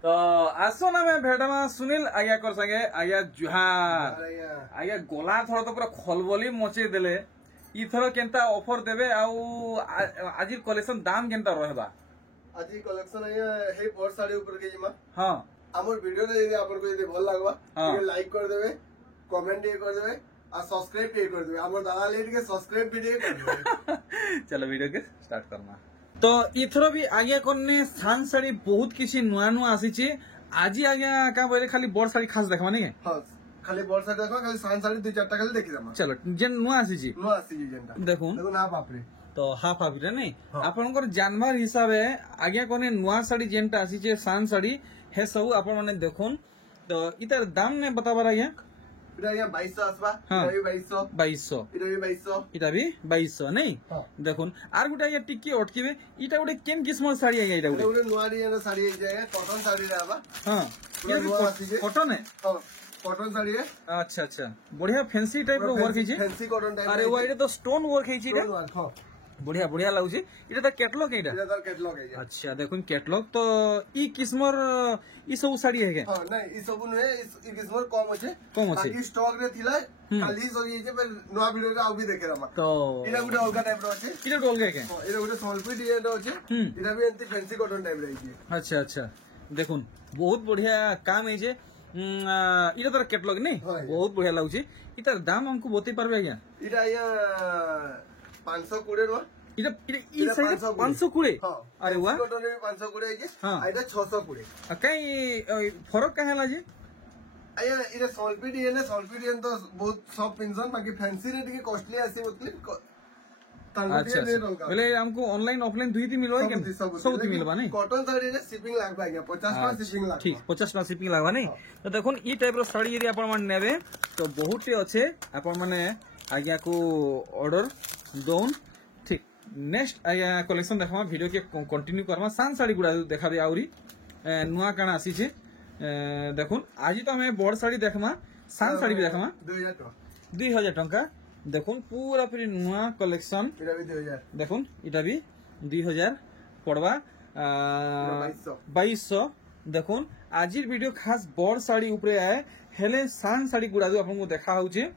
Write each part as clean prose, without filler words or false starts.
तो आसो ना मैं भेटमा सुनील आज्ञा कर संगे आज्ञा जुहार आज्ञा गोला थोड़ा तो पूरा खलबली मचे देले इथर केनता ऑफर देबे आउ आज कलेक्शन दाम केनता रहबा आज कलेक्शन हे बोर साड़ी ऊपर के जिमा हां हमर वीडियो रे यदि आपन को यदि भल लागबा तो लाइक कर देबे कमेंट कर देबे और सब्सक्राइब कर देबे हमर दादा लेट के सब्सक्राइब वीडियो कर देबे चलो वीडियो के स्टार्ट करना तो इथर भी आज्ञा करने सान साड़ी बहुत किसी नुआ नुआ आसी आज आज्ञा का बोले खाली बोर साड़ी खास देखबा नहीं हां खाली बोर साड़ी देखबा खाली सान साड़ी दो चारटा खाली देखि दमा चलो जेन नुआ आसी जेनटा देखो ना बाप रे तो हाफ हाफ रे नहीं आपनकर जानवर हिसाब है आज्ञा कोने नुआ साड़ी जेनटा आसी सान साड़ी हे सब आपन माने देखुन तो इतर दाम ने बताबार आज्ञा इटा 2200 आसबा इटा भी 2200 इटा भी 2200 इटा भी 2200 नहीं देखुन आर गुटा ये टिक्की अटकीबे इटा गुटे केन किस्म साड़ी आइया इटा गुटे नुआ डिजाइन साड़ी आइ जाय कॉटन साड़ी रे आबा हां कॉटन है हां कॉटन साड़ी है अच्छा अच्छा बढ़िया फैंसी टाइप रो वर्क है फैंसी कॉटन टाइप अरे वो इटा तो स्टोन वर्क है छी हां बढ़िया बढ़िया लागुची इटा त कैटलॉग है इटा कैटलॉग है अच्छा देखुन कैटलॉग तो ई किस्मर ई सब साड़ी है के हां नहीं ई सब ने ई किस्मर कम अछि बाकी स्टॉक रे थिला खाली सब ये जे नवा वीडियो रे आ भी देखे रमा तो इटा गुटे अलगा टाइप रो अछि इटा डोल के इटा गुटे सॉल्फी डिजाइन रो अछि इटा भी एंती फैंसी कॉटन टाइप रे अछि अच्छा अच्छा देखुन बहुत बढ़िया काम है जे इटा तर कैटलॉग नहीं बहुत बढ़िया लागुची इटार दाम हमको बतई पारबे आज्ञा इटा या 520 रो इटा ई साइड 520 अरे वाह कॉटन रे 520 है जे आइटा 620 काई फरक काहे ला जे आया इटा सॉल्फी डिजाइन तो बहुत सब पिंजन बाकी फैंसी रे टिके कॉस्टली आसी मतलब अच्छा बोले हमको ऑनलाइन ऑफलाइन दुई मिलबा के सब मिलबा नहीं कॉटन साड़ी रे शिपिंग लागबा आज्ञा 50 शिपिंग लागबा ठीक 50 शिपिंग लागबा नहीं तो देखुन ई टाइप रो साड़ी यदि आपण मन नेबे तो बहुत ही अच्छे आपण माने आज्ञा को ऑर्डर दोन ठीक नेक्स्ट आज्ञा कलेक्शन देखमा वीडियो के कंटिन्यू करमा सान साड़ी गुडा देखाबे आउरी नुआ काना आसी छे देखुन आज तो हमें बड़ साड़ी देखमा सान साड़ी भी देखमा 2000 टंका देखुन पूरा फिर नुआ कलेक्शन इटा भी 2000 देखुन इटा भी 2000 पड़वा 2200 देखुन आजिर वीडियो खास बड़ साड़ी ऊपर आए हेले सान साड़ी गुडा आपन को देखा होचे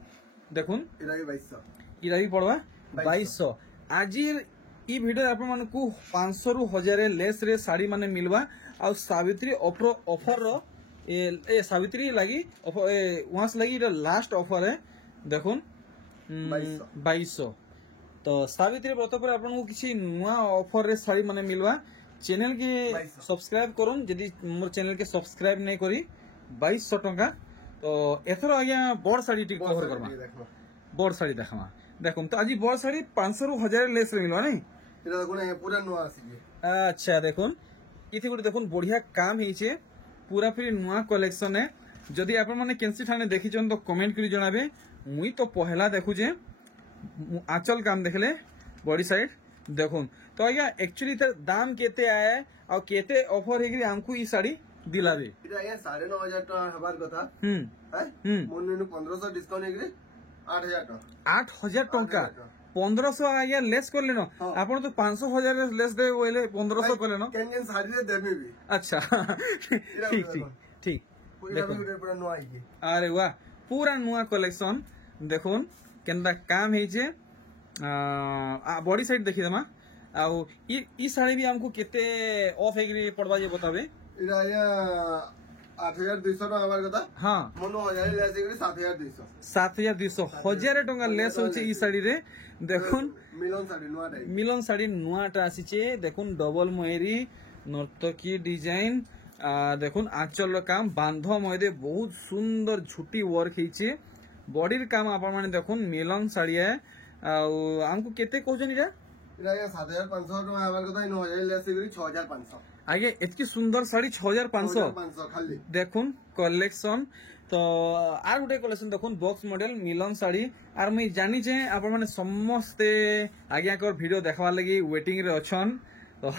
देखुन इटा भी 2200 इटा भी पड़वा 2200 आजिर ई वीडियो आपन मन को 500 रु 1000 लेस रे साड़ी माने मिलवा आ सावित्री ऑफर रो ए सावित्री लगी वहां लगी लास्ट ऑफर है देखुन 2200 तो सावित्री व्रत पर आपन को किसी नुआ ऑफर रे साड़ी माने मिलवा चैनल के सब्सक्राइब करूँ जदि मोर चैनल के सब्सक्राइब नहीं करी 2200 टंका तो एथर आज्ञा बड़ साड़ी टिक कवर करबा बड़ साड़ी देखमा देखुम तो आज बड़ साड़ी 500 रु 1000 लेस रे मिलवा नहीं इरा देखुन पूरा नुआ आसी अच्छा देखुन इथि गुटे देखुन बढ़िया काम हेचे पूरा फिर नुआ कलेक्शन है जदि आपण माने केनसी ठाने देखि जन तो कमेंट करी जणाबे मुई तो पहला देखु जे आंचल काम देखले बॉडी साइड देखुन तो आज्ञा एक्चुअली तर दाम केते आए और केते ऑफर हेगरी हमको ई साड़ी दिलाबे इटा आज्ञा 9500 टका हबार कथा है मोन 1500 डिस्काउंट हेगरी 8000 टका 8000 टका 1500 आज्ञा लेस कर लेनो आपण तो 500,000 लेस दे बोले 1500 कर लेनो केन केन साड़ी रे देबे भी अच्छा ठीक ठीक ठीक पूरा नुआ आई अरे वाह पूरा नुआ कलेक्शन देखुन केनदा काम हेचे बॉडी साइड देखि दमा आ ई साड़ी भी हमको केते ऑफ हेगरी पड़वा जे बताबे इरा या 8200 टका हमार कथा हां मोनो 1000 लेस हेगरी 7200 7200 1000 टका लेस होचे ई साड़ी रे देखुन मिलन साड़ी नुआ टा आसीचे देखुन डबल मयरी नर्तकी डिजाइन देखुन आंचल काम बांध मयदे बहुत सुंदर झुटी वर्क हेचे बॉडी काम आपण माने देखुन मिलन साड़ी है हमको केते कहजन इरा इरा 7500 टका हमार कथा 9000 लेस हेगरी 6500 आगे इतनी सुंदर साड़ी 6500 खाली देखुन कलेक्शन तो आर गुटे कलेक्शन देखुन बॉक्स मॉडल मिलन साड़ी आर मैं जानी जे आप माने समस्ते आज्ञा कर वीडियो देखवा लगी वेटिंग रे अछन तो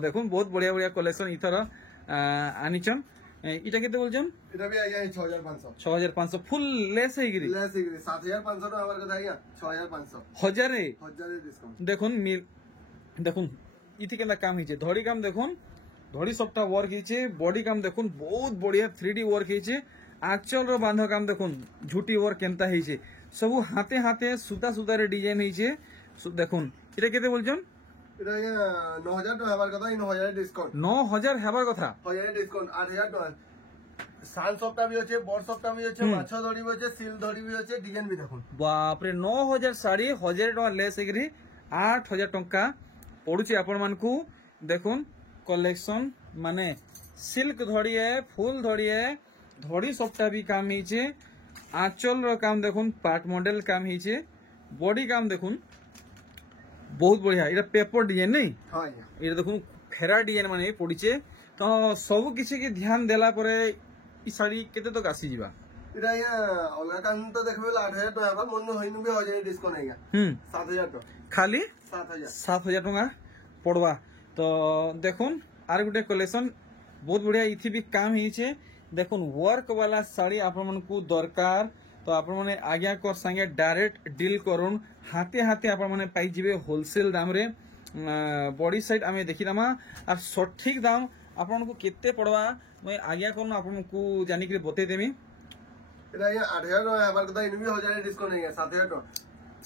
देखुन बहुत बढ़िया बढ़िया कलेक्शन इथर आनिचन इटा केते बोलजन इटा भी आया 6500 फुल लेस है गिरी 7500 टका हमार कथा आया 6500 1000 डिस्काउंट देखुन देखुन इति केना काम हिचे धड़ी काम देखुन ধড়ি সবটা ওয়ার্ক হয়েছে বডি কাম দেখুন বহুত বড়িয়া 3D ওয়ার্ক হয়েছে আঁচল র বাঁধ কাম দেখুন ঝুটি ওয়ার্ক কেনতা হয়েছে সবু হাতে হাতে সুতা সুতারে ডিজাইন হয়েছে দেখুন এটা কেতে বলছেন এটা 9000 টাকা হবার কথা 9000 ডিসকাউন্ট 9000 হেবার কথা 1000 ডিসকাউন্ট 8000 টাকা সাল সপ্তাহ भी আছে বড় সপ্তাহ भी আছে মাছ ধরি भी আছে সিল ধরি भी আছে ডিজাইন भी দেখুন বাপরে 9000 শাড়ি 1000 টাকা লেস এগ্রি 8000 টঙ্কা পড়ুছে আপন মানকু দেখুন কলেকশন মানে সিল্ক ধরিয়ে ফুল ধরিয়ে ধড়ি সবটা भी কাম হয়েছে আঁচল র কাম দেখুন পার্ট মডেল কাম হয়েছে বডি কাম দেখুন বহুত বঢ়িয়া এটা পেপর ডিজাইন নেই হ্যাঁ এটা দেখুন ফেরা ডিজাইন মানে পড়িছে তো সবু কিছু কি ধ্যান দেলা পরে ই শাড়ি কেতে তো আসি যা এটা অলগা কান তো দেখবে 8000 টাকা হবা মন হইনু भी 1000 ডিসকাউন্ট আইগা 7000 টাকা খালি 7000 টাকা পড়বা তো দেখুন আর গোটে কলেকশন বহুত বঢ়িয়া ইথি भी কাম হইছে দেখুন ওয়ার্ক वाला শাড়ি আপনাମାନଙ୍କୁ দরকার তো আপনাମାନେ আজ্ঞা কর সাঙ্গে ডাইরেক্ট ডিল করুন হাতে হাতে আপনাମାନେ পাইଯିବେ হোলসেল দামরে বডি সাইড আমি দেখিদামা আর সঠিক দাম আপনাଙ୍କୁ কেতে পড়বা মই আজ্ঞা করুন আপনাଙ୍କୁ জানিকি বতেই দেমি এটা 8000 টাকা হবার কথা ইনু भी 1000 ডিসকাউন্ট আইগা 7000 টাকা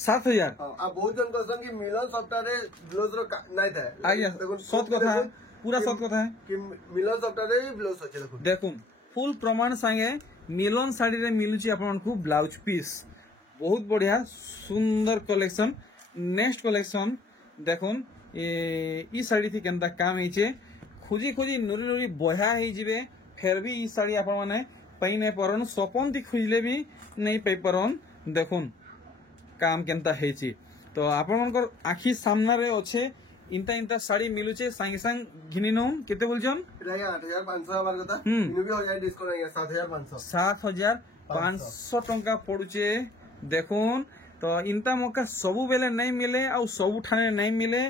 7000 आ बहुत जन कहसन कि मिलन सप्ताहे ब्लाउज रो नहीं था आज्ञा सत কথা पूरा सत কথা कि मिलन सप्ताहे भी ब्लाउज আছে দেখুন দেখুন ফুল প্রমাণ সাঙ্গে মিলন শাড়ি রে মিলুছি আপনাଙ୍କୁ ব্লাউজ পিস বহুত বঢ়িয়া সুন্দর কালেকশন নেক্সট কালেকশন দেখুন ই শাড়ি থি কেনতা কাম হইছে খুজি খুজি নুরি নুরি বঢ়িয়া হই jibe ফের भी ই শাড়ি আপন মানে পাই নাই পারন সপন তি খুজলে भी নাই পাই পারন দেখুন কাম কেনতা হইছে তো আপনার আখি সামনারে আছে ইনতা ইনতা শাড়ি মিলুছে সাঙ্গে সাঙ্গ ঘিনি নন কেতে বলছন এটা 8500 হবার কথা ইনু भी 1000 ডিসকাউন্ট আইগা 7500 7500 টঙ্কা পড়ুছে দেখুন তো ইনতা মকা সবু বেলে নাই মিলে আর সবু ঠানে নাই মিলে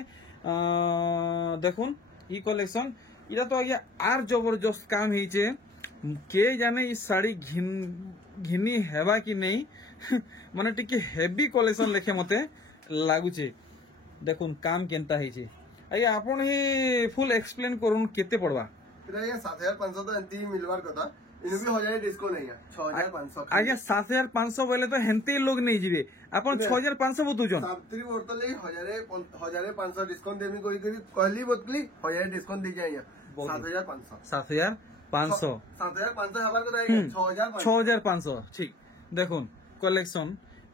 দেখুন ই কালেকশন এটা তো আগে আর জবরদস্ত কাম হইছে কে জানে ই শাড়ি ঘিনি হেবা কি নেই মানে টিকে হেভি কালেকশন লেখে মতে লাগুছে দেখুন কাম কেনতা হইছে আজ্ঞা আপন হি ফুল এক্সপ্লেন করুন কেতে পড়বা এটা 7500 তো এন্তি মিলবার কথা ইনু भी 1000 ডিসকাউন্ট আইগা 6500 আজ্ঞা 7500 বলে তো হেনতে লোক নেই যাবে আপন 6500 বতুজন সাবিত্রী বর্তলে 1500 ডিসকাউন্ট দেমি কই কই কহলি বতলি 1000 ডিসকাউন্ট দি যাইয়া 7500 7500 হবার কথা আইগা 6500 ঠিক দেখুন কালেকশন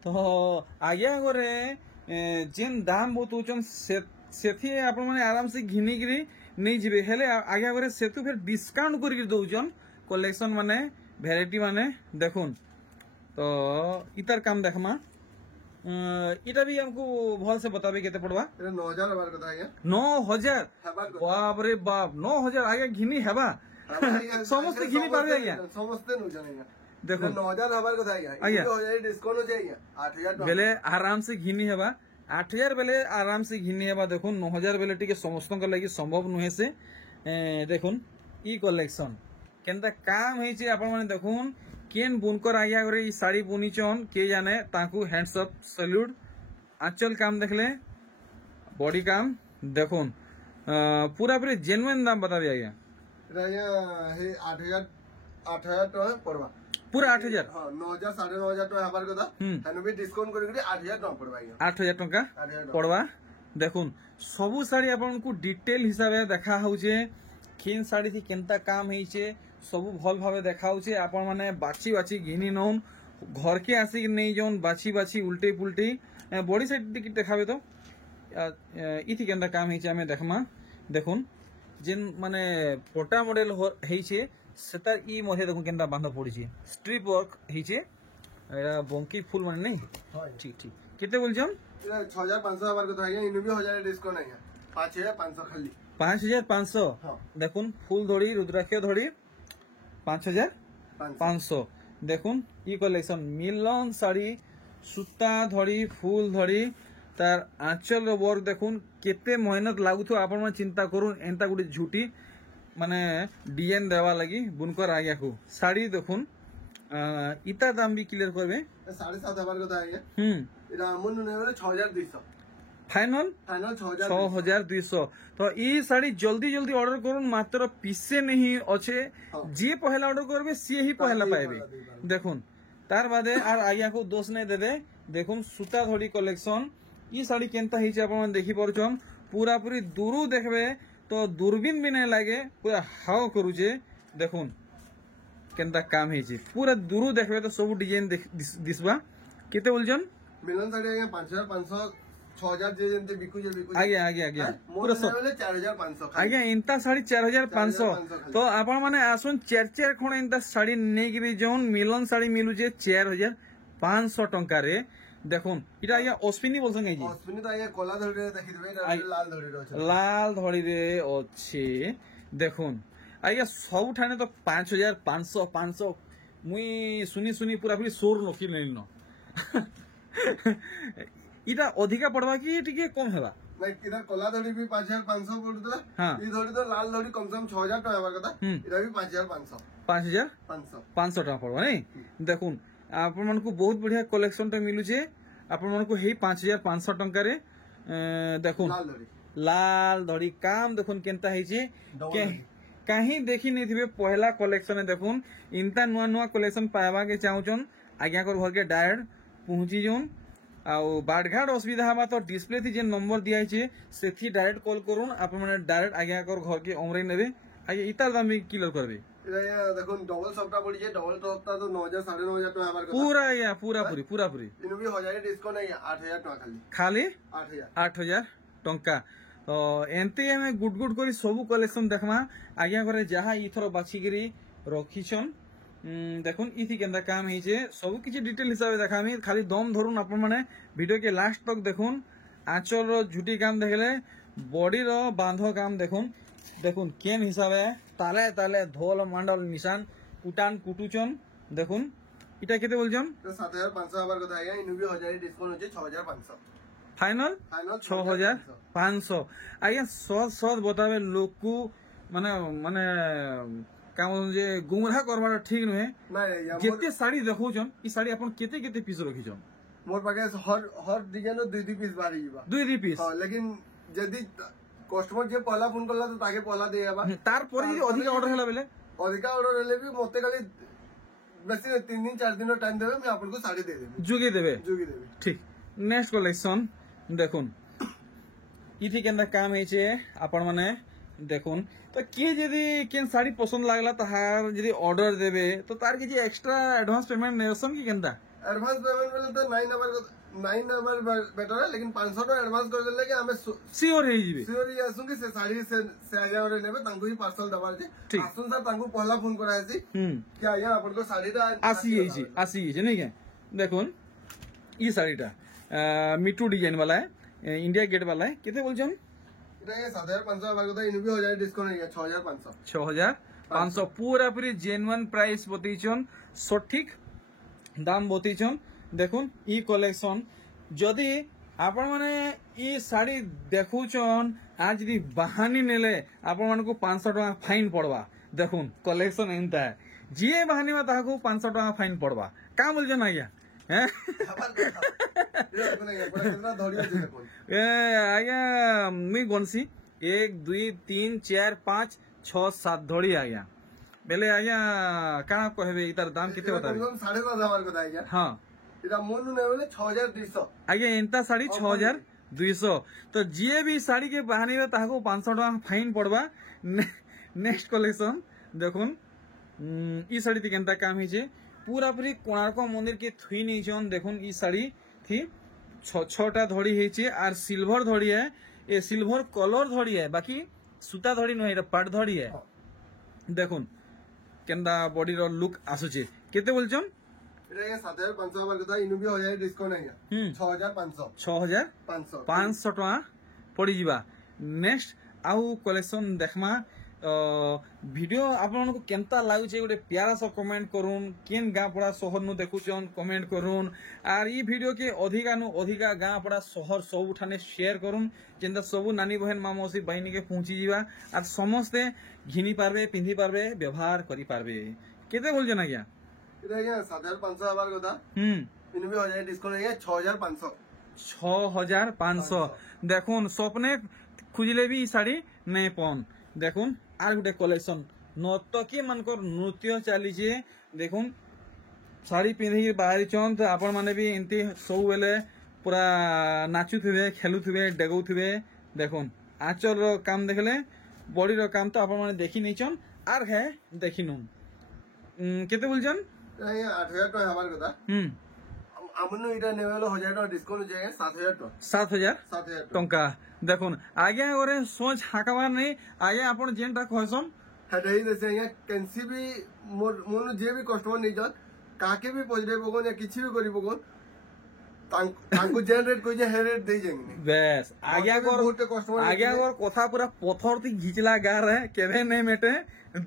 তো আজ্ঞা করে যেন দাম বতুজন সেথি আপন মানে আরাম সে ঘিনি গিরি নেই যাবে হেলে আজ্ঞা করে সেতু ফের ডিসকাউন্ট করি দউজন কলেকশন মানে ভ্যারাইটি মানে দেখুন তো ইতার কাম দেখমা এটা भी हमको भल से बताबे केते पड़वा এটা 9000 হবার কথা আইগা 9000 হবার কথা बाप रे बाप 9000 আগে ঘিনি হেবা সমস্ত ঘিনি পারবে আইয়া সমস্ত নু জানেগা দেখুন 9000 হবার কথা আইগা আইয়া 1000 ডিসকাউন্ট हो जाएगा 8000 বেলে আরাম সে ঘিনি হেবা 8000 বেলে আরাম সে ঘিনি হেবা দেখুন 9000 বেলে টিকে সমস্তଙ୍କ লাগি সম্ভব নুহে সে দেখুন ই কালেকশন কেনতা কাম হইছে আপন মানে দেখুন কেন বুনকর আইয়া করে ই শাড়ি বুনিছন কে জানে তাকু হ্যান্ডস অফ স্যালুট আঁচল কাম দেখলে বডি কাম দেখুন পুরা পুরি জেনুইন দাম बताबे আইয়া এটা হে 8000 টাকা পড়বা পুরা 8000 हां 9000 9500 টাকা হবার কথা এনু भी ডিসকাউন্ট করে 8000 টাকা পড়বা আইগা 8000 টাকা পড়বা দেখুন সবু শাড়ি আপনাଙ୍କୁ ডিটেল হিসাবে দেখা হউছে কেন শাড়ি থি কেনতা কাম হইছে সবু ভাল ভাবে দেখা হচ্ছে আপন মানে বাছি বাছি ঘিনি নন ঘরকে আসি নেই যখন বাছি বাছি উল্টে পুল্টে বডি সাইড দিকে দেখাবে তো ইথি কেনতা কাম হইছে আমি দেখমা দেখুন যেন মানে পোটা মডেল হইছে সেটার ই মধ্যে দেখুন কেনতা বাঁধা পড়িছে স্ট্রিপ ওয়ার্ক হইছে এটা বঙ্কি ফুল মানে নেই ঠিক ঠিক কেতে বলছেন 6500 হবার কথা আইগা ইনু भी 1000 ডিসকাউন্ট আইগা 5500 খালি 5500 দেখুন ফুল ধরি রুদ্রাক্ষ ধরি 5500 দেখুন ই কালেকশন মিলন শাড়ি সুতা ধরি ফুল ধরি তার আঁচল ওয়ার্ক দেখুন কেতে মেহনত লাগুথ আপন মানে চিন্তা করুন এন্তা গুটি ঝুটি মানে ডিজাইন দেওয়া লাগি বুনকর আজ্ঞাকু শাড়ি দেখুন ইতা দাম भी ক্লিয়ার করবে 7.5 হবার কথা আইগা এটা আমন নেবে 6200 फाइनल फाइनल 6200 तो ई साड़ी जल्दी जल्दी ऑर्डर करूँ मात्र पिसे नहीं अच्छे हाँ। जी पहला ऑर्डर करबे सी ही पहला ही पाइबे पहला पाइबे। देखुन तार बादे आर आज्ञा को दोष नहीं देदे देखुन सूता धड़ी कलेक्शन ई साड़ी केनता हिचे आपण देखि परछन पूरा पूरी दूरू देखबे तो दूरबीन भी नहीं लागे पूरा हाव करूचे देखुन केनता काम हिचे पूरा दूरू देखबे तो सब डिजाइन दिसबा केते बोलजन मिलन साड़ी आज्ञा 5500 6000 जे जेंते बिकु आज्ञा आज्ञा आज्ञा पूरा सब 4500 आज्ञा इंता साड़ी 4500 4500 तो आपण माने आसुन 4 खण इंता साड़ी नेगिरी जोन मिलन साड़ी मिलुचे 4500 टंका रे देखुन इटा आज्ञा अश्विनी बोलसन गाई अश्विनी तो आज्ञा कला धड़ी रे देखि देबे लाल धड़ी रे अछि लाल धड़ी रे अच्छे देखुन आज्ञा सब ठाने तो 5500 500 मुई सुनी सुनी पूरा पूरी सोर नखी लेनो इटा अधिका पड़वा कि टिके कम हेबा नहीं इधर कला धड़ी भी 5500 पड़ुतला हाँ। ई धड़ी तो लाल धड़ी कम से कम 6000 टका हेबार कथा इधर भी 5500 5,500 टका पड़वा नहीं देखुन आपण मन को बहुत बढ़िया कलेक्शन टा मिलुचे आपण मन को हेई 5,500 टंका रे देखुन लाल धड़ी लाल धड़ी काम देखुन केनता हेचे डबल कहीं देखी नहीं थे पहला कलेक्शन देखुन इनता नुआ नुआ कलेक्शन पाइबा के चाहूचन आज्ञा कर घर के डायरेक्ट पहुंची जोन आउ बाटघाट असुविधा हवा तो डिस्प्ले थी जे नंबर दिया है सेथि डायरेक्ट कॉल करूँ आप डायरेक्ट आज्ञा कर घर के अमरे नेबे आज्ञा इतार दाम भी क्लियर करबे देखो डबल सॉफ्टा पड़ी है डबल सॉफ्टा तो 9000 9,500 टका हेबार कथा पूरा या पूरा पूरी इनु भी 1000 डिस्काउंट है 8000 टका खाली खाली 8,000 टंका तो एनते हमें गुड गुड करी सबू कलेक्शन देखमा आज्ञा करे जहाँ इथर बाछिकरी रखीछन देखुन इथि केंदा काम हिचे सब किछि डिटेल हिसाब देखामी खाली दम धरुन आपण माने वीडियो के लास्ट तक देखुन आंचल रो झुटी काम देखले बॉडी रो बांधो काम देखुन देखुन केन हिसाबे ताले ताले धोल मंडल निशान कुटान कुटुचन देखुन इटा केते बोलजन तो 7500 हेबार कथा है इनु भी 1000 डिस्काउंट होचे 6500 फाइनल फाइनल 6,500 आज्ञा सद सद बतावे लोक को माने माने काम जे गुमराह करबार ठीक नुहे नहीं जेते साड़ी देखौछन ई साड़ी अपन केते केते पीस रखिछन मोर पाके हर डिजाइन दो पीस बारी जीवा 2 पीस हां लेकिन यदि कस्टमर जे पहला फोन करला तो ताके पहला दे आबा तार पर जे अधिक ऑर्डर हला बेले अधिका ऑर्डर हेले भी मते खाली बेसी 3 दिन 4 दिन टाइम देबे मैं आपन को साड़ी दे देबे जुगे देबे ठीक नेक्स्ट कलेक्शन देखुन इथि केंदा काम हेचे आपण माने देखुन तो किए जदि केन साड़ी पसंद लागला तार जदि ऑर्डर देबे तो तार के एक्स्ट्रा एडवांस पेमेंट नेसन की केंदा एडवांस पेमेंट वाला तो 9 नंबर बेटर है लेकिन 500 टका एडवांस कर देले कि हमें सियोर हे जीबे सियोर ये आसुन कि से साड़ी से आजा और नेबे तांको ही पार्सल दबार जे ठीक। आसुन सर तांको पहला फोन करायसी कि आया अपन को साड़ीटा आसी नहीं क्या देखुन ई साड़ीटा मिट्टू डिजाइन वाला है इंडिया गेट वाला है कितने बोलछन इटा ये 7500 हेबार कथा इनु भी 1000 डिस्काउंट है 6500 6,500 पूरा पूरी जेन्युइन प्राइस बतैछन सठिक दाम बतैछन देखुन ई कलेक्शन जदि आपण माने ई साड़ी देखुछन आज यदि बहानी नेले आपण मान को 500 टका फाइन पड़वा देखुन कलेक्शन एंता है जी बहानी में ताको 500 टका फाइन पड़वा का बोलछन आज्ञा हैं आज्ञा मुई गनसी 1 2 3 4 5 6 7 धड़ी आज्ञा बेले आज्ञा का कहबे इतार दाम किते बताबे 7,500 हेबार कथा है हां इटा मोनु ने बोले 6200 आज्ञा एंता साड़ी 6,200 तो जी भी साड़ी के बहानी में ताको 500 टका फाइन पड़वा नेक्स्ट कलेक्शन देखुन ई साड़ी ती केनता काम हिचे पूरा पूरी कोणार्क मंदिर के थुई नहीं देखुन ई साड़ी थी 6टा धड़ी है आर सिल्वर धड़ी है ये सिल्वर कलर धड़ी है बाकी सूता धड़ी नुहे पाट धड़ी है देखुन केंदा बॉडी रो लुक आसुचे केते बोलछन इटा ये 7500 हेबार कथा इनु भी 1000 डिस्काउंट है 6500 6,500 टका पड़ी जीवा नेक्स्ट आउ कलेक्शन देखमा वीडियो आपन को केनता लागुचे गोटे प्यारा सा कमेंट करूँ केन गाँ पड़ा शहर नु देखुचन कमेंट करूँ आर ई वीडियो के अधिका नु अधिका गाँ पड़ा शहर सब ठाने शेयर करूँ जेंता सबू नानी बहन मामसी बहनी के पहुंची जीवा आर समस्ते घिनी पारबे पिंधि पारबे व्यवहार करि पारबे केते बोलजन आज्ञा इटा ये 7500 हेबार कथा इनु भी 1000 डिस्काउंट है 6500 6500 দেখুন স্বপ্নে খুঁজলে বি ই শাড়ি নেই পন দেখুন আর গোটে কলেকশন নর্তকী মানকর নৃত্য চালিছে দেখুন শাড়ি পিঁধিকি বাহারিছন তো আপন মানে বি এমতি ସବୁବେଲେ পুরা নাচুথিবে খেলুথিবে ডেগাউথিবে দেখুন আঁচলর কাম দেখলে বডির কাম তো আপন মানে দেখি নেইছন আর হ্যাঁ দেখিনু কেতে বলছন ଆଜ୍ଞା 8000 ଟଙ୍କା ହେବାର କଥା ଆମର ଏଇଟା ନେବେ ହେଲେ 1000 ଟଙ୍କା ଡିସକାଉଣ୍ଟ ଅଛି ଆଜ୍ଞା 7000 ଟଙ୍କା 7000 7000 ଟଙ୍କା ଟଙ୍କା দেখুন আগে ওরে সোচ হাঁকাবার নেই আগে আপন যেনটা কহসন ହେଟା ହିଁ ଦେସି ଆଜ୍ଞା କେନ୍ସି ବି ମୋର ଯିଏ ବି କଷ୍ଟମର ନେଇଛନ୍ କାକେ ବି ପଚରେଇ ପକଉନ୍ या କିଛି ବି କରି ପକଉନ୍ ତାଙ୍କୁ ଯେନ୍ ରେଟ୍ କହିଛେ ହେ ରେଟ୍ ଦେଇ ଯାଇନି বেশ আগে ଗୋଟେ କଷ୍ଟମର আগে আগর কথা পুরা পথর তি ঘিচলা গারে কেবে নেই মেটে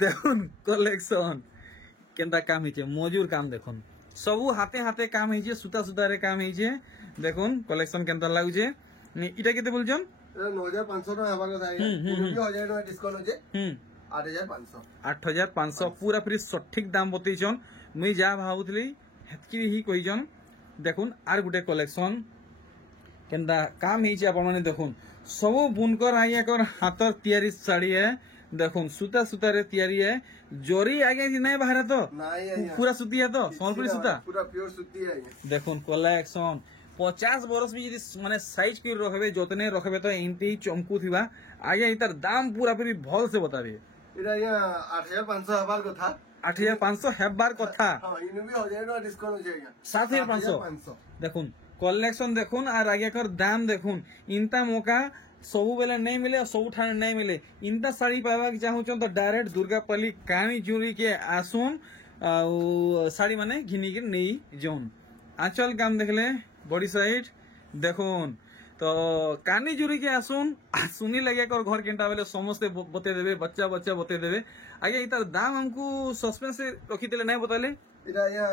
দেখুন কলেকশন কেনটা কাম হইছে মজুর কাম দেখুন সবু হাতে হাতে কাম হইছে সুতা সুতারে কাম হইছে দেখুন কলেকশন কেনটা লাগুছে এটা কেতে বলছন 9500 ଟଙ୍କା ହେବାର କଥା ଆଜ୍ଞା 1000 ଟଙ୍କା ଡିସକାଉଣ୍ଟ ଅଛି 8500 8500 পুরা ফ্রি সঠিক দাম বতেইছন মুই যা ভাবুଥିଲି হেতকি হি কইছন দেখুন আর গোটে কলেকশন কেনটা কাম হইছে আপন মানে দেখুন সবু বুনকর আইয়াকর হাতর তৈয়ারি শাড়ি है দেখুন সুতা সুতারে তৈয়ারি है জরি আগে যে নাই বাহারে তো ନାଇଁ ଆଜ୍ଞା পুরা সুতি है তো সম্বলপুরি সুতা ପୁରା ପିଓର ସୁତି ଆଜ୍ଞା দেখুন কলেকশন 50 বরস বি যদি মানে সাইজ করে রখবে যতনে রখবে তো এমতি চমকু থিবা আগে ইতার দাম পুরা পুরি ভাল সে বতাবে ଏଇଟା ଆଜ୍ଞା 8500 ହେବାର କଥା 8500 হেবার কথা ହଁ ଇନୁ ବି 1000 ଟଙ୍କା ଡିସକାଉଣ୍ଟ ଅଛି ଆଜ୍ଞା 7500 দেখুন কলেকশন দেখুন আর আগেকার দাম দেখুন ইনতা মোকা ସବୁବେଲେ ନେଇ ମିଳେ ଆଉ ସବୁଠାନେ ନେଇ ମିଳେ ଇନ୍ତା ଶାଢୀ ପାଇବାକୁ ଚାହୁଁଛନ୍ ତ ଡାଇରେକ୍ଟ ଦୁର୍ଗାପଲ୍ଲୀ କାଣି ଜୁରିକେ ଆସୁନ୍ ଆଉ ଶାଢୀ ମାନେ ଘିନିକି ନେଇ ଯାଉନ୍ আঁচল কাম দেখলে বডি সাইড দেখুন তো কানি জুরিকে আসুন শুনি লাগে ঘর কেনটা বেলে সমস্তে বতে দেবে বাচ্চা বাচ্চা বতে দেবে আগে এটার দাম আমকু সসপেন্স রখিতেলে নাই বতালে এটা আଜ୍ଞା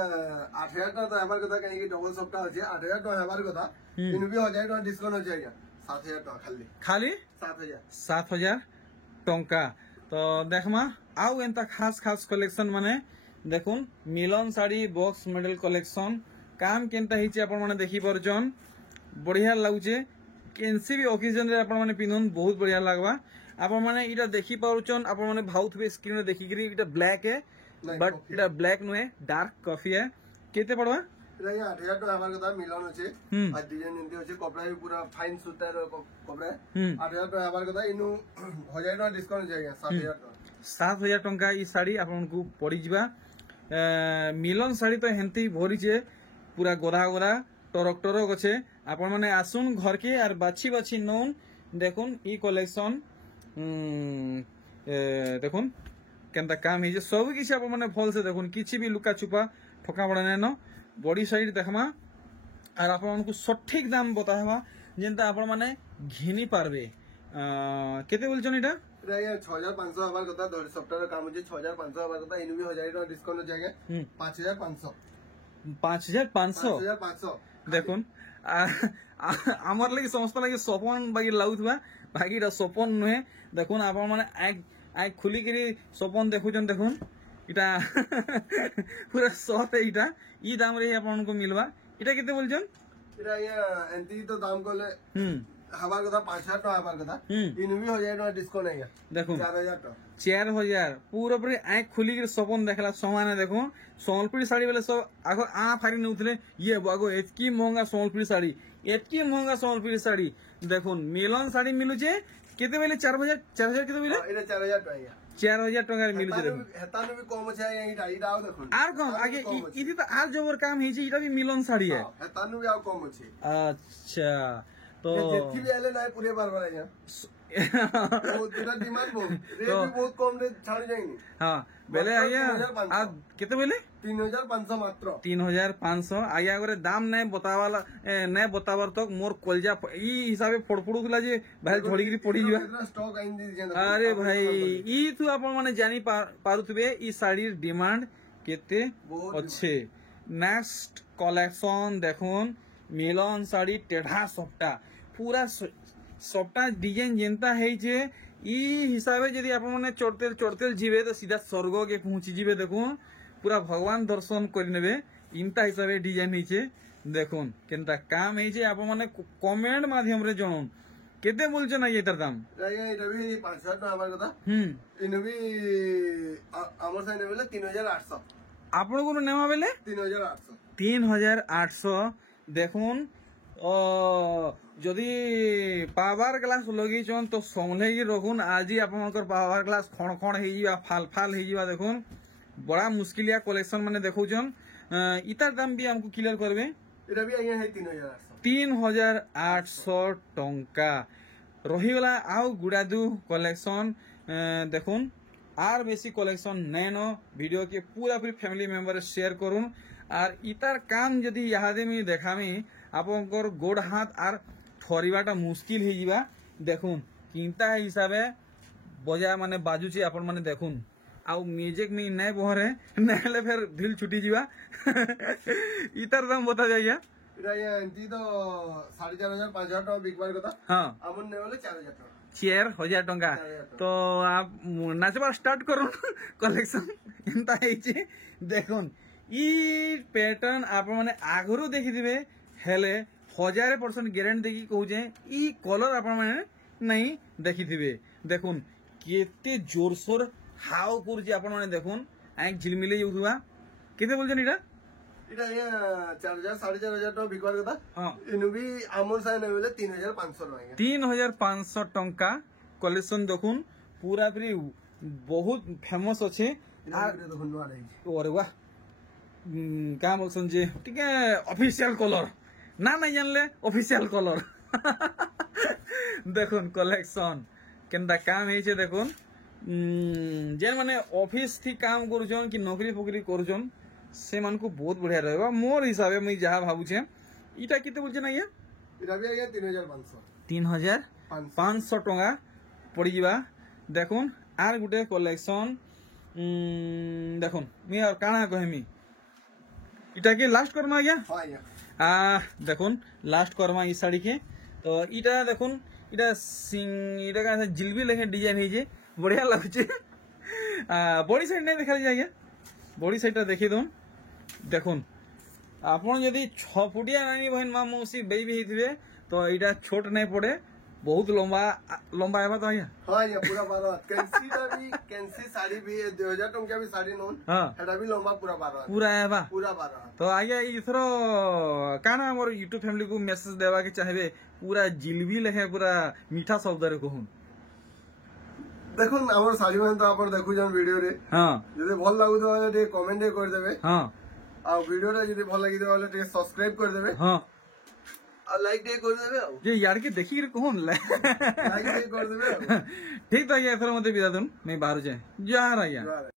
8000 ଟଙ୍କା ତ ହେବାର କଥା କାହିଁକି ଡବଲ ସପ୍ଟା ଅଛି 8000 ଟଙ୍କା ହେବାର କଥା ଇନୁ ବି 1000 ଟଙ୍କା ଡିସକାଉଣ୍ଟ ଅଛି ଆଜ୍ଞା 7000 ଟଙ୍କା ଖାଲି খালি 7000 7000 টঙ্কা তো দেখমা আউ এন্তা খাস খাস কালেকশন মানে দেখুন মিলন শাড়ি বক্স মডেল কালেকশন কাম কেনটা হইছে আপন মানে দেখি পারছন বঢ়িয়া লাগুছে কেনসি भी ओकेजन रे আপন মানে পিনন বহুত বঢ়িয়া লাগবা আপন মানে এটা দেখি পারছন আপন মানে ভাউথবে স্ক্রিন রে দেখি গরি এটা ব্ল্যাক है बट এটা ব্ল্যাক নয় ডার্ক কফি है কেতে পড়বা এটা আଜ୍ଞା 8000 ଟଙ୍କା ହେବାର କଥା ମିଲନ ଅଛି ଆଉ ଡିଜାଇନ ଏମିତି ଅଛି କପଡା ବି ପୁରା ଫାଇନ ସୁତାର କପଡା 8000 ଟଙ୍କା ହେବାର କଥା ଇନୁ 1000 ଟଙ୍କା ଡିସକାଉଣ୍ଟ ଅଛି ଆଜ୍ଞା 7000 ଟଙ୍କା 7000 ଟଙ୍କା ଇ ଶାଢୀ ଆପଣଙ୍କୁ ପଡିଯିବା ମିଲନ ଶାଢୀ ତ ହେନ୍ତି ଭରିଛେ পুরা গোরা গোরা টরক টরক আছে আপন মানে আসুন ঘরকে আর বাছি বাছি নন দেখুন ই কলেকশন দেখুন কেনটা কাম হয়েছে সবু কিছু আপন মানে ভলসে দেখুন কিছু বি লুকা চুপা ঠকা পড়া নেন বডি সাইড দেখমা আর আপনার সঠিক দাম বতাহবা যেটা আপন মানে ঘিনি পারবে কেতে বলছেন এটা এটা আଜ୍ଞା 6500 ହେବାର କଥା ଧରି ସପ୍ତାହର କାମ ଅଛି 6500 ହେବାର କଥା ଇନୁ ବି 1000 ଟଙ୍କା ଡିସକାଉଣ୍ଟ ଅଛି ଆଜ୍ଞା 5500 5500 5500 দেখুন আমার লাগি সমস্ত লাগি সপন বাকি লাগুথবা বাকি এটা সপন নুহে দেখুন আপন মানে আই খুলি করে সপন দেখুছন দেখুন এটা পুরা সত এইটা ই দাম রে আপনাকে মিলবা এটা কেতে বলছেন এটা আଜ୍ଞା এন্তি তো দাম কলে হবার কথা 5000 টাকা হবার কথা ইনু भी 1000 টাকা ডিসকাউন্ট আଜ୍ଞା দেখুন 4000 টাকা 4000 পুরোপুরি আই খুলি করে সপন দেখলা সমানে দেখুন সম্বলপুরি শাড়ি বেলে সব আগে ফারি নেউথলে ইয়ে বাগো এতকি মহঙ্গা সম্বলপুরি শাড়ি এতকি মহঙ্গা সম্বলপুরি শাড়ি দেখুন মিলন শাড়ি মিলুছে কেতে বেলে 4000 কেতে বেলে এটা 4000 টাকা আଜ୍ଞା 4000 টাকার মিলুছে দেখুন হেতানো भी কম আছে আଜ୍ଞା এইটা আও দেখুন আর কম আগে ইদি তো আর জবর কাম হইছে এটা भी মিলন শাড়ি है হেতানো भी আও কম আছে अच्छा तो যেতি भी আলে নাই পুরে পারবার আଜ୍ଞা बहुत दुरा डिमांड बहुत रेट भी बहुत कम रे छाड़ जाएंगे हां बेले आया आ केते बेले 3500 मात्र 3500 आया करे दाम नै बतावाला नै बतावर तक मोर कलजा ई हिसाबे फड़फड़ुला जे भाई झड़ीगिरी पड़ी जीवा स्टॉक आइन दी अरे भाई ई तू अपन माने जानी पारुतबे ई साड़ीर डिमांड केते अच्छे नेक्स्ट कलेक्शन देखुन मिलन शाड़ी टेढ़ा सपटा पूरा सबटा डिजाइन जेनता है जे ई हिसाबे यदि आप माने चढ़तेल चढ़तेल जीवे तो सीधा स्वर्ग के पहुंची जीवे देखो पूरा भगवान दर्शन कर नेबे इनता हिसाबे डिजाइन हिचे দেখুন কেনটা কাম ହେଇଛି ଆପଣ ମାନେ କମେଣ୍ଟ ମାଧ୍ୟମରେ ଜଣାଉନ୍ କେତେ ବୋଲଛନ୍ ଆଜ୍ଞା ଏଟାର ଦାମ ଆଜ୍ଞା ଏଇଟା ବି 5000 ଟଙ୍କା ହବା କଥା ଇନ ବି ଆମର ସାଙ୍ଗେ ନେଲେ 3800 ଆପଣଙ୍କୁ ନେବା ବେଲେ 3800 দেখুন যদি পাওয়ার গ্লাস লগাইছন তো সম্ভলেকি রখুন আজি আপনার পাওয়ার গ্লাস খড় খড় হয়ে যা ফাল ফাল হয়ে যা দেখুন বড়া মুশকিলিয়া কলেকশন মানে দেখুছন ইতার দাম বি আমাকে ক্লিয়ার করবে এটা বি আজ্ঞা 3800 টঙ্কা রহিগলা আউ গুড়াদু কলেকশন দেখুন আর বেশি কলেকশন নেন ভিডিও के पूरा पूरी फैमिली मेंबर शेयर करूँ আর ইতার কাম যদি ইহাদে আমি দেখামি আপনার গোড় হাত আর ঠরিবাটা মুশকিল হয়ে যা দেখুন কিন্তা হিসাবে বজা মানে বাজুছি আপন মানে দেখুন আউ মিউজিক মি নাই বহরে নাহলে ফের ঢিল ছুটি যা ইতার দাম বতা যাইয়া এটা এমতি তো 4500 5000 টাকা বিকবার কথা হ্যাঁ আমন নে বলে 4000 টাকা 4000 টঙ্কা তো নাচবা স্টার্ট করুন কলেকশন এন্তা হইছে দেখুন ই প্যাটার্ন আপন মানে আগরু দেখিদিবে হেলে 1000% গ্যারান্টি দেখি কହୁছে ই কলর আপন মানে নাই দেখিদিবে দেখুন কেতে জোরসোর হাও করছে আপন মানে দেখুন আইক ঝিলমিলে যাউথিবা কেতে বলছেন এটা এটা 4000 4500 টাকা বিকবার কথা হ্যাঁ ইনু বি আমন সাইনে বলে 3500 টাকা 3500 টঙ্কা কলেকশন দেখুন পুরা পুরি বহুত ফেমস আছে আর দেখুন নয়া লাগি ওরে বাহ কাম বলছেন যে টিকে অফিসিয়াল কলর না নাই জানলে অফিসিয়াল কলর দেখুন কলেকশন কেনটা কাম হয়েছে দেখুন যে মানে অফিস থি কাম করছন কি নকরি ফকরি করছন সে মানকু বহুত বঢ়িয়া রহবা মোর হিসাবে মুই যাহা ভাবুছে ইটা কেতে বলছেন আজ্ঞা এটা বি আজ্ঞা 3500 3500 টঙ্কা পড়ি যা দেখুন আর গুটে কলেকশন দেখুন মি আর কানা কহেমি এটা কি লাস্ট করমা আজ্ঞা হ্যাঁ আজ্ঞা দেখুন লাস্ট করমা ই শাড়ি কে তো ইটা দেখুন এটা এটা কাছে জিলবি লেখে ডিজাইন হয়েছে বঢ়িয়া লাগুছে বডি সাইড নাই দেখা যায় আজ্ঞা বডি সাইডটা দেখি দন দেখুন আপন যদি 6 ফুটিয়া নানি বহিন মা মৌসি বেবি হইতিবে তো এটা ছোট নাই পড়ে বহুত লম্বা লম্বা হেবা তো আজ্ঞা হ্যাঁ আজ্ঞা পুরা 12 কেনসি শাড়ি বি 2000 টঙ্কা বি শাড়ি নন এটা বি লম্বা পুরা 12 পুরা হেবা পুরা 12 তো আজ্ঞা ইথর কানা আমার यूट्यूब फैमिली को मेसेज देवा के चाहबे पूरा जिलबी लेखे पूरा मीठा शब्द रे कहून দেখুন আমার শাড়ি মানে তো আপনার দেখুছেন ভিডিও রে হ্যাঁ যদি ভাল লাগুথিবা বলে টিকে কমেন্ট করে দেবে হ্যাঁ আর ভিডিওটা যদি ভাল লাগিথিবা বলে টিকে সাবস্ক্রাইব করে দেবে হ্যাঁ আর লাইক টিকে করে দেবে আর যে यार के देखी कहून লাইক টিকে করে দেবে ठीक तो आज्ञा एथर मते बिदा दूं मैं बाहर जाए जा रहा आज्ञा আর